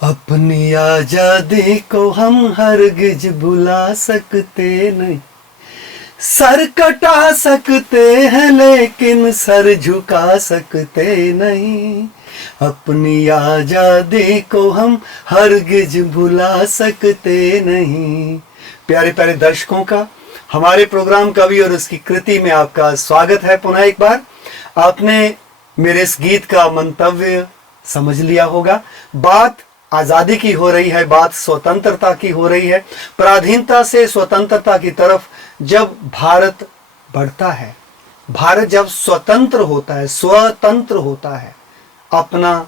अपनी आजादी को हम हरगिज भुला सकते नहीं। सर कटा सकते हैं लेकिन सर झुका सकते नहीं। अपनी आजादी को हम हरगिज भुला सकते नहीं। प्यारे प्यारे दर्शकों का हमारे प्रोग्राम कवि और उसकी कृति में आपका स्वागत है। पुनः एक बार आपने मेरे इस गीत का मंतव्य समझ लिया होगा। बात आजादी की हो रही है, बात स्वतंत्रता की हो रही है। पराधीनता से स्वतंत्रता की तरफ जब भारत बढ़ता है, भारत जब स्वतंत्र होता है, स्वतंत्र होता है, अपना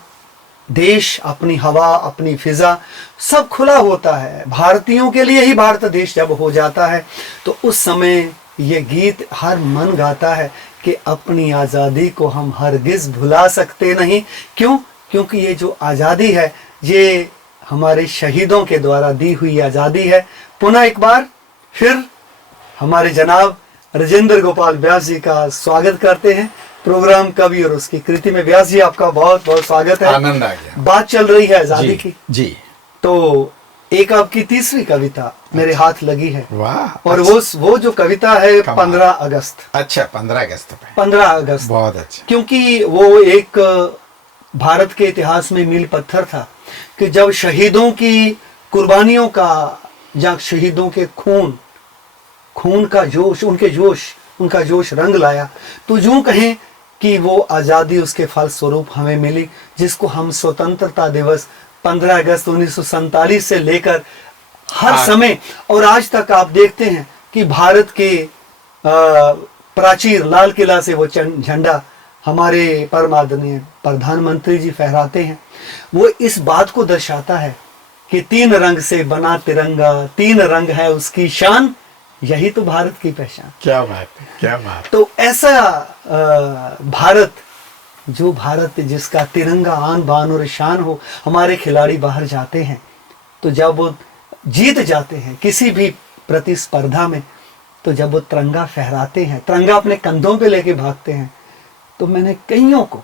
देश, अपनी हवा, अपनी फिजा सब खुला होता है, भारतीयों के लिए ही भारत देश जब हो जाता है, तो उस समय ये गीत हर मन गाता है कि अपनी आज़ादी को हम हरगिज भुला सकते नहीं। क्यों? क्योंकि ये जो आज़ादी है ये हमारे शहीदों के द्वारा दी हुई आज़ादी है। पुनः एक बार फिर हमारे जनाब राजेंद्र गोपाल व्यास जी का स्वागत करते हैं प्रोग्राम कवि और उसकी कृति में। व्यास जी आपका बहुत बहुत स्वागत है। आनंद आ गया। बात चल रही है आज़ादी की जी। तो एक आपकी तीसरी कविता मेरे हाथ लगी है। वाह। और वो जो कविता है 15 अगस्त। अच्छा, 15 अगस्त पे। 15 अगस्त बहुत अच्छा। क्योंकि वो एक भारत के इतिहास में मील पत्थर था कि जब शहीदों की कुर्बानियों का, जब शहीदों के खून का जोश, उनका जोश रंग लाया, तो यूं कहें कि वो आज़ादी उसके फल स्वरूप हमें मिली, जिसको हम स्वतंत्रता दिवस 15 अगस्त 1947 से लेकर हर समय और आज तक आप देखते हैं कि भारत के प्राचीर लाल किला से वो झंडा हमारे परम आदरणीय प्रधानमंत्री जी फहराते हैं। वो इस बात को दर्शाता है कि 3 रंग से बना तिरंगा, 3 रंग है उसकी शान, यही तो भारत की पहचान। क्या बात है, क्या बात। तो ऐसा भारत, जो भारत जिसका तिरंगा आन बान और शान हो, हमारे खिलाड़ी बाहर जाते हैं तो जब वो जीत जाते हैं किसी भी प्रतिस्पर्धा में, तो जब वो तिरंगा फहराते हैं, तिरंगा अपने कंधों पे लेके भागते हैं, तो मैंने कईयों को,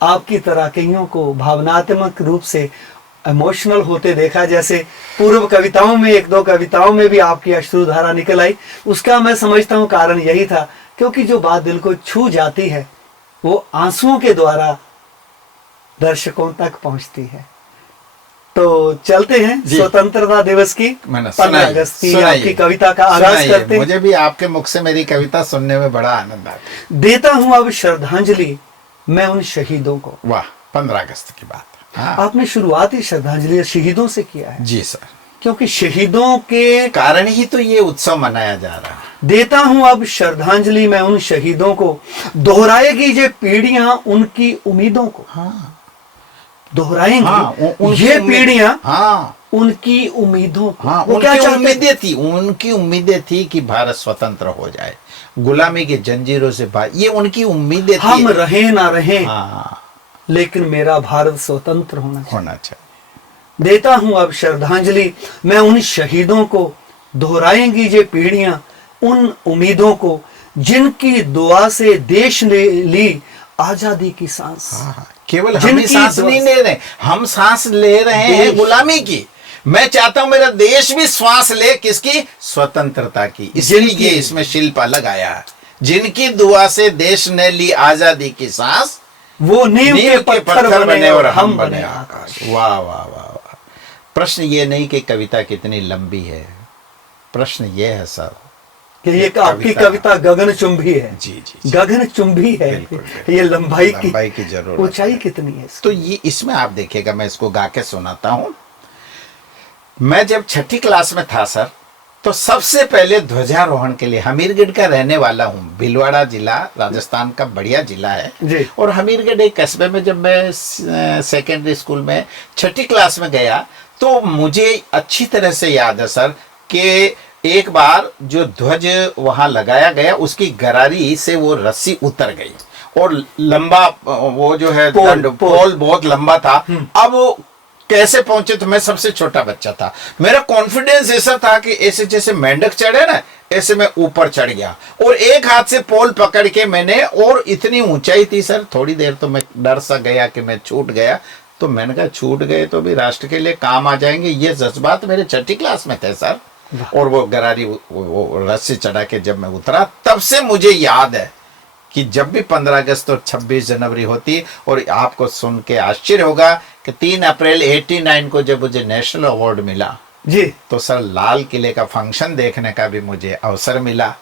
आपकी तरह कईयों को भावनात्मक रूप से इमोशनल होते देखा। जैसे पूर्व कविताओं में, 1-2 कविताओं में भी आपकी अश्रुधारा निकल आई। उसका मैं समझता हूँ कारण यही था, क्योंकि जो बात दिल को छू जाती है वो आंसुओं के द्वारा दर्शकों तक पहुंचती है। तो चलते हैं स्वतंत्रता दिवस की 15 अगस्त की आपकी कविता का आगाज करते हैं। मुझे भी आपके मुख से मेरी कविता सुनने में बड़ा आनंद आता है। देता हूं अब श्रद्धांजलि मैं उन शहीदों को। वाह, 15 अगस्त की बात। हाँ। आपने शुरुआत ही श्रद्धांजलि शहीदों से किया है। जी सर, क्योंकि शहीदों के कारण ही तो ये उत्सव मनाया जा रहा है। देता हूं अब श्रद्धांजलि मैं उन शहीदों को, दोहराएगी ये पीढ़ियां उनकी उम्मीदों को। हाँ। दोहराएंगी ये पीढ़ियां उनकी उम्मीदों को। हाँ, वो क्या उम्मीदें उनकी उम्मीदें थी कि भारत स्वतंत्र हो जाए, गुलामी की जंजीरों से बाहर। ये उनकी उम्मीदें थी। हम रहे ना रहे, हाँ, लेकिन मेरा भारत स्वतंत्र होना चाहिए। देता हूं अब श्रद्धांजलि मैं उन शहीदों को, दोहराएंगी ये पीढ़ियां उन उम्मीदों को, जिनकी दुआ से देश ने ली आजादी की सांस। हाँ, केवल हम ही सांस नहीं ले रहे, हम सांस ले रहे हैं गुलामी की। मैं चाहता हूं मेरा देश भी श्वास ले, किसकी? स्वतंत्रता की। इसलिए ये इसमें शिल्प अलग आया है। जिनकी दुआ से देश ने ली आजादी की सांस, वो नींव के पत्थर बने और हम बने आकाश। वाह वाह वाह वाह। प्रश्न ये नहीं कि कविता कितनी लंबी है, प्रश्न ये है सर कि ये आपकी कविता गगनचुंबी है। जी जी, गगनचुंबी है। ये लंबाई की जरूरत, ऊंचाई कितनी है? तो ये इसमें आप देखिएगा, मैं इसको गा के सुनाता हूं। मैं जब 6ठी क्लास में था सर, तो सबसे पहले ध्वजारोहण के लिए, हमीरगढ़ का रहने वाला हूँ, भीलवाड़ा जिला राजस्थान का बढ़िया जिला है जी। और हमीरगढ़ एक कस्बे में जब मैं सेकेंडरी स्कूल में 6ठी क्लास में गया, तो मुझे अच्छी तरह से याद है सर कि एक बार जो ध्वज वहां लगाया गया, उसकी गरारी से वो रस्सी उतर गई और लंबा वो जो है पोल बहुत लंबा था। अब कैसे पहुंचे? तो मैं सबसे छोटा बच्चा था, मेरा कॉन्फिडेंस ऐसा था कि ऐसे जैसे मेंढक चढ़े ना, ऐसे मैं ऊपर चढ़ गया और एक हाथ से पोल पकड़ के मैंने, और इतनी ऊंचाई थी सर, थोड़ी देर तो मैं डर सा गया कि मैं छूट गया, तो मैंने कहा छूट गए तो भी राष्ट्र के लिए काम आ जाएंगे, ये जज्बात मेरे छठी क्लास में थे सर। और वो गरारी वो रस्सी चढ़ा के जब मैं उतरा, तब से मुझे याद है कि जब भी 15 अगस्त और 26 जनवरी होती, और आपको सुन के आश्चर्य होगा कि 3 अप्रैल 89 को जब मुझे नेशनल अवार्ड मिला जी, तो सर लाल किले का फंक्शन देखने का भी मुझे अवसर मिला।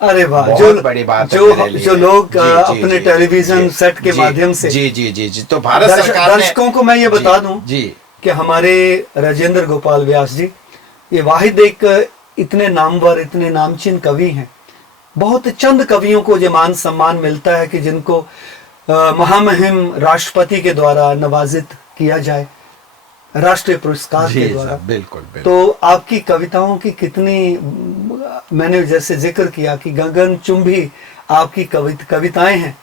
अरे वाह, बहुत बड़ी बात है मेरे लिए। जो लोग जी, जी, अपने जी, टेलीविजन जी, सेट के जी, माध्यम से जी जी जी जी, तो भारत सरकार ने, दर्शकों को मैं ये बता दूं जी कि हमारे राजेंद्र गोपाल व्यास जी ये वाहिद एक इतने नामवर, इतने नामचीन कवि हैं। बहुत चंद कवियों को ये मान सम्मान मिलता है कि जिनको महामहिम राष्ट्रपति के द्वारा नवाजित किया जाए, राष्ट्रीय पुरस्कार के द्वारा। बिल्कुल, बिल्कुल। तो आपकी कविताओं की कितनी, मैंने जैसे जिक्र किया कि गगनचुंबी आपकी कविताएं हैं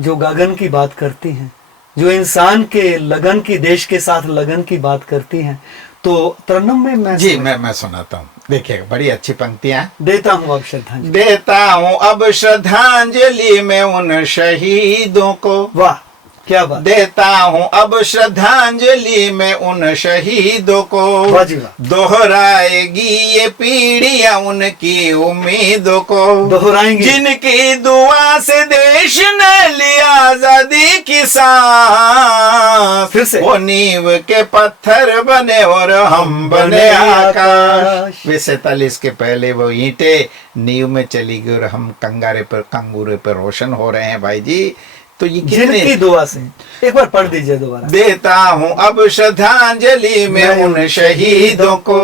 जो गगन की बात करती हैं, जो इंसान के लगन की, देश के साथ लगन की बात करती हैं। तो तरन्नुम में मैं सुनाता हूँ। देखिए बड़ी अच्छी पंक्तियां। देता हूँ अब श्रद्धांजलि, देता हूँ अब श्रद्धांजलि मैं उन शहीदों को। वाह क्या बात। देता हूँ अब श्रद्धांजलि में उन शहीदों को, वाह जी वाह। दोहराएगी ये पीढ़ियां उनकी उम्मीदों को, दोहराएंगे जिनकी दुआ से देश ने लिया आजादी की सांस। फिर से, वो नींव के पत्थर बने और हम बने आकाश। वे 47 के पहले वो ईंटें नींव में चली गई और हम कंगारे पर रोशन हो रहे हैं भाई जी। तो ये जिनकी दुआ से, एक बार पढ़ दीजिए दोबारा। देता हूँ अब श्रद्धांजलि में उन शहीदों को,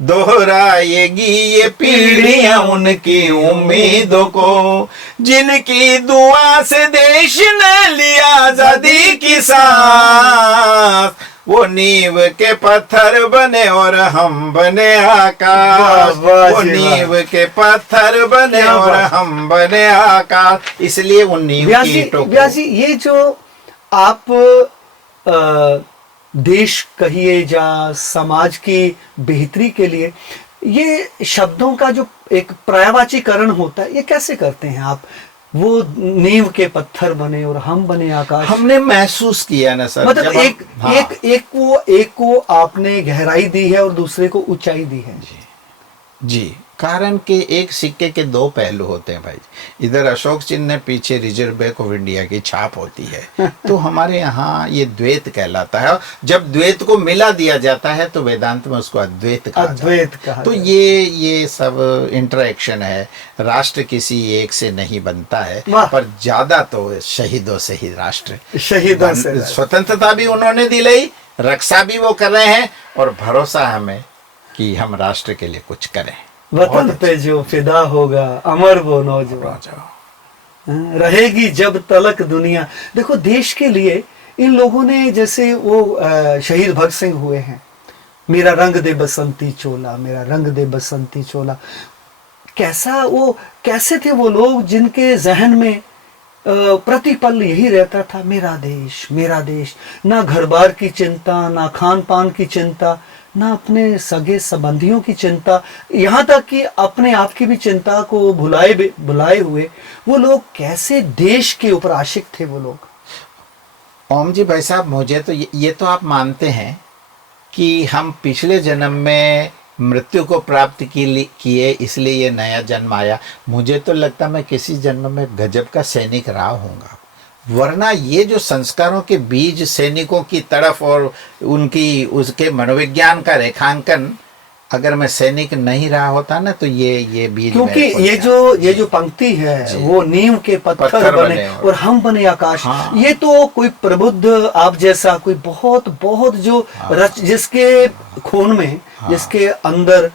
दोहराएगी ये पीढ़ियां उनकी उम्मीदों को, जिनकी दुआ से देश ने लिया आजादी की सांस। वो नींव के पत्थर बने और हम बने आकाश। वो नींव के पत्थर बने और हम बने आकाश। इसलिए उन नींव की ईंटों को, ये जो आप देश कहिए या समाज की बेहतरी के लिए ये शब्दों का जो एक पर्यायवाचीकरण होता है, ये कैसे करते हैं आप? वो नींव के पत्थर बने और हम बने आकाश। हमने महसूस किया ना सर, मतलब एक को आपने गहराई दी है और दूसरे को ऊंचाई दी है। जी, कारण के एक सिक्के के दो पहलू होते हैं भाई। इधर अशोक चिन्ह है, पीछे रिजर्व बैंक ऑफ इंडिया की छाप होती है। तो हमारे यहाँ ये द्वैत कहलाता है। जब द्वैत को मिला दिया जाता है तो वेदांत में उसको अद्वैत कहा। तो ये सब इंटरेक्शन है। राष्ट्र किसी एक से नहीं बनता है, पर ज्यादा तो शहीदों से ही राष्ट्र, शहीदों से स्वतंत्रता भी उन्होंने दिलाई, रक्षा भी वो कर रहे हैं, और भरोसा हमें कि हम राष्ट्र के लिए कुछ करें। वतन पे जो फिदा होगा अमर वो नौजवान, रहेगी जब तलक दुनिया। देखो देश के लिए इन लोगों ने, जैसे वो शहीद भगत सिंह हुए हैं, मेरा रंग दे बसंती चोला, मेरा रंग दे बसंती चोला। कैसे थे वो लोग जिनके जहन में प्रतिपल यही रहता था, मेरा देश मेरा देश। ना घर बार की चिंता, ना खान पान की चिंता, ना अपने सगे संबंधियों की चिंता, यहाँ तक कि अपने आप की भी चिंता को भुलाए हुए वो लोग कैसे देश के ऊपर आशिक थे वो लोग। ओम जी भाई साहब, मुझे तो ये तो आप मानते हैं कि हम पिछले जन्म में मृत्यु को प्राप्त किए, इसलिए ये नया जन्म आया। मुझे तो लगता मैं किसी जन्म में गजब का सैनिक रहा हूँगा, वरना ये जो संस्कारों के बीज सैनिकों की तरफ और उसके मनोविज्ञान का रेखांकन, अगर मैं सैनिक नहीं रहा होता ना तो ये बीज, क्योंकि ये जो पंक्ति है वो नींव के पत्थर बने और हम बने आकाश। हाँ। ये तो कोई प्रबुद्ध आप जैसा कोई बहुत जो जिसके खून में, हाँ, जिसके अंदर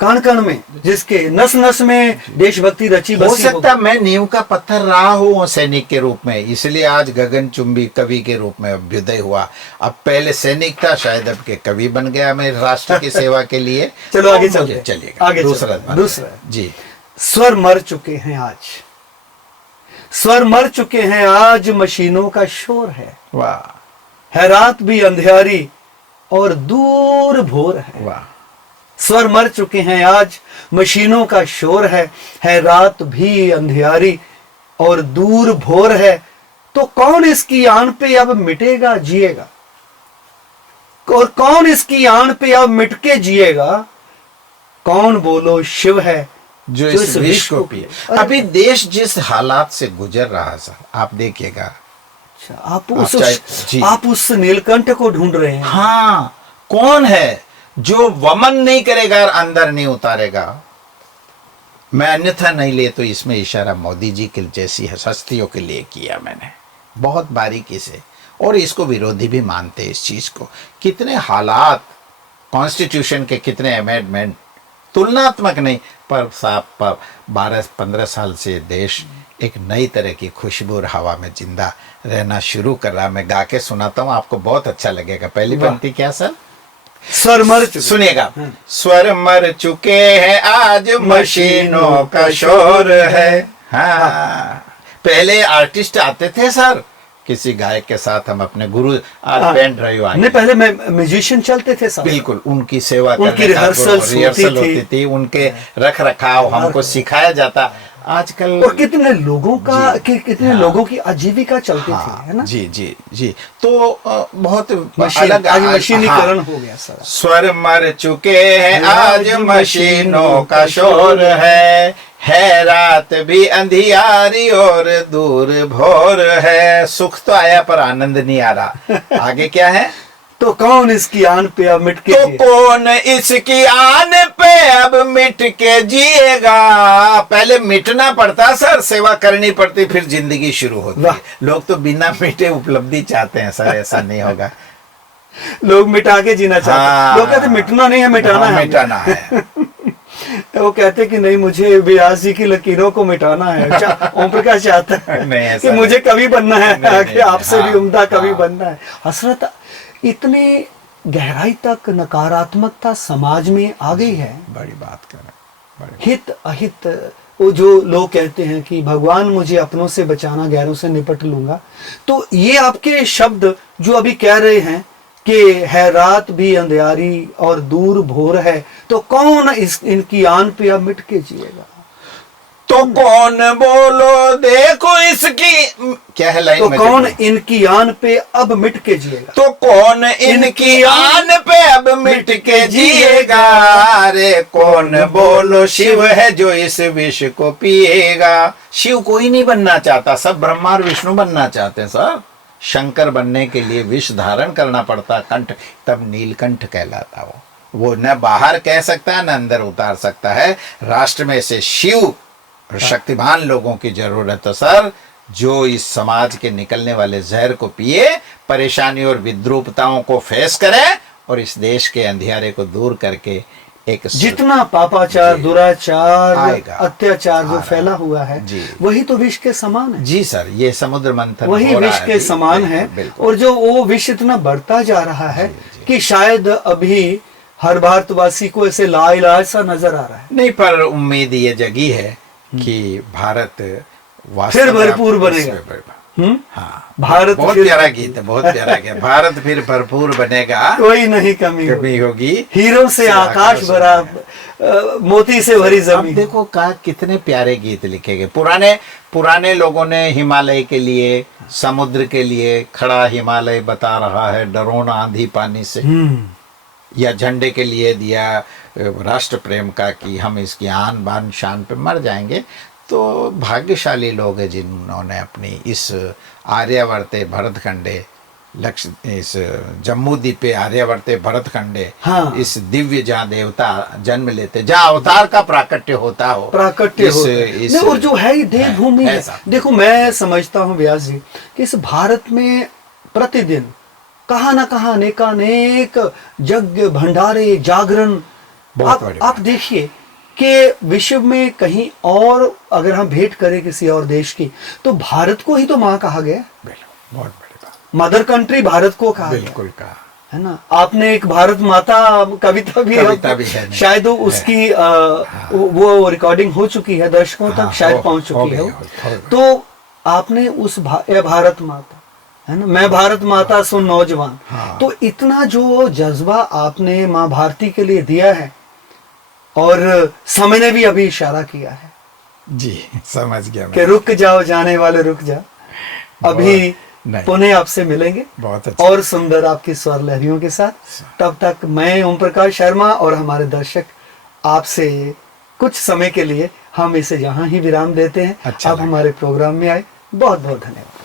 कण कण में, जिसके नस नस में देशभक्ति रची बसी। हो सकता मैं नींव का पत्थर रहा हूँ सैनिक के रूप में, इसलिए आज गगनचुंबी कवि के रूप में अभ्युदय हुआ। अब पहले सैनिक था, शायद अब के कवि बन गया मैं राष्ट्र की सेवा के लिए। चलो आगे चलिएगा। आगे दूसरा जी, स्वर मर चुके हैं आज, स्वर मर चुके हैं आज, मशीनों का शोर है। वाह। है रात भी अंधियारी और दूर भोर है। वाह। स्वर मर चुके हैं आज, मशीनों का शोर है रात भी अंधियारी और दूर भोर है। तो कौन इसकी आन पे अब मिटेगा जिएगा? और कौन इसकी आन पे अब मिट के जिएगा, कौन बोलो शिव है जो इस विष को पिए। अभी देश जिस हालात से गुजर रहा सर, आप देखिएगा। अच्छा, जी। आप उस नीलकंठ को ढूंढ रहे हैं। हाँ, कौन है जो वमन नहीं करेगा और अंदर नहीं उतारेगा। मैं अन्यथा नहीं ले, तो इसमें इशारा मोदी जी के जैसी हस्तियों के लिए किया मैंने बहुत बारीकी से, और इसको विरोधी भी मानते हैं इस चीज को। कितने हालात, कॉन्स्टिट्यूशन के कितने अमेंडमेंट, तुलनात्मक नहीं पर साफ 12-15 साल से देश एक नई तरह की खुशबू और हवा में जिंदा रहना शुरू कर रहा। मैं गा के सुनाता हूँ, आपको बहुत अच्छा लगेगा। पहली पंक्ति क्या सर? स्वर मर चुके, सुनिएगा। स्वर मर चुके हैं आज मशीनों का शोर है। हाँ, पहले आर्टिस्ट आते थे सर, किसी गायक के साथ हम अपने गुरु पेन ड्राइव आए, नहीं पहले म्यूजिशियन चलते थे साथ। बिल्कुल, उनकी सेवा उनकी रिहर्सल होती थी, उनके रख रखाव हमको सिखाया जाता। आजकल और कितने लोगों का कितने लोगों की आजीविका चलती थी, है ना? जी जी जी। तो बहुत अलग आज मशीनीकरण हो गया सर। स्वर मर चुके हैं आज मशीनों का शोर है रात भी अंधियारी और दूर भोर है। सुख तो आया पर आनंद नहीं आ रहा। आगे क्या है? तो कौन इसकी आन पे अब मिट के, तो कौन इसकी आन पे अब मिट के जिएगा। पहले मिटना पड़ता सर, सेवा करनी पड़ती, फिर जिंदगी शुरू होती है। लोग तो बिना मिटे उपलब्धि चाहते हैं सर, ऐसा नहीं होगा। लोग मिटा के जीना चाहते हैं। लोग कहते मिटना नहीं है, मिटाना है, मिटाना है। वो कहते कि नहीं, मुझे व्यास जी की लकीरों को मिटाना है। ओम प्रकाश चाहता है कि मुझे कवि बनना है, कि आपसे भी उम्दा कवि बनना है। हसरत इतनी गहराई तक नकारात्मकता समाज में आ गई है। बड़ी बात कर रहे हैं। हित अहित, वो जो लोग कहते हैं कि भगवान मुझे अपनों से बचाना, गैरों से निपट लूंगा। तो ये आपके शब्द जो अभी कह रहे हैं कि है रात भी अंधियारी और दूर भोर है, तो कौन इनकी आन पे अब मिट के जिएगा। तो कौन बोलो देखो इसकी, क्या है लाइन? तो कौन इनकी आन पे अब मिट के जिएगा। तो कौन इनकी आन पे अब मिट के जिएगा। अरे कौन बोलो शिव है जो इस विष को पिएगा। शिव कोई नहीं बनना चाहता, सब ब्रह्मा और विष्णु बनना चाहते हैं सर। शंकर बनने के लिए विष धारण करना पड़ता, कंठ, तब नीलकंठ कहलाता। वो न बाहर कह सकता है न अंदर उतार सकता है। राष्ट्र में से शिव शक्तिमान लोगों की जरूरत है सर, जो इस समाज के निकलने वाले जहर को पिए, परेशानी और विद्रूपताओं को फेस करे, और इस देश के अंधियारे को दूर करके एक जितना पापाचार, दुराचार, अत्याचार जो फैला हुआ है, वही तो विष के समान है। जी सर, ये समुद्र मंथन वही विष के समान है। और जो वो विष इतना बढ़ता जा रहा है कि शायद अभी हर भारतवासी को ऐसे लाइलाज सा नजर आ रहा है। नहीं, पर उम्मीद ये जगी है कि भारत फिर भरपूर बनेगा। हाँ, भारत बहुत प्यारा गीत है, बहुत प्यारा गीत। भारत फिर भरपूर बनेगा, कोई नहीं कमी होगी। हीरो से आकाश भरा, मोती से भरी जमीन। देखो कितने प्यारे गीत लिखे गए। पुराने लोगों ने हिमालय के लिए, समुद्र के लिए, खड़ा हिमालय बता रहा है डरो ना आंधी पानी से, या झंडे के लिए दिया राष्ट्र प्रेम का कि हम इसकी आन बान शान पे मर जाएंगे। तो भाग्यशाली लोग हैं जिन्होंने अपनी इस आर्यावर्ते भरतखंडे, इस जम्मू द्वीपे आर्यावर्ते भरतखंडे, इस दिव्य जहाँ देवता जन्म लेते, जहाँ अवतार का प्राकट्य होता हो, और जो है ये देवभूमि है। देखो, मैं समझता हूँ व्यास जी कि इस भारत में प्रतिदिन कहाँ ना कहाँ अनेक यज्ञ, भंडारे, जागरण। आप देखिए कि विश्व में कहीं और अगर हम भेंट करें किसी और देश की, तो भारत को ही तो माँ कहा गया। बहुत बड़ी बात, मदर कंट्री भारत को कहा, बिल्कुल कहा है ना। आपने एक भारत माता कविता भी है, शायद उसकी वो रिकॉर्डिंग हो चुकी है, दर्शकों तक शायद पहुंच चुकी है। तो आपने उस भारत माता, है ना, मैं भारत माता सुन नौजवान। तो इतना जो जज्बा आपने माँ भारती के लिए दिया है, और समय ने भी अभी इशारा किया है जी, समझ गया कि रुक जाओ जाने वाले रुक जाओ। अभी नहीं। पुनः आपसे मिलेंगे बहुत अच्छा। और सुंदर आपकी स्वर लहरियों के साथ। तब तक मैं ओम प्रकाश शर्मा और हमारे दर्शक आपसे कुछ समय के लिए हम इसे यहाँ ही विराम देते हैं। अच्छा आप लगा। हमारे प्रोग्राम में आए, बहुत बहुत धन्यवाद।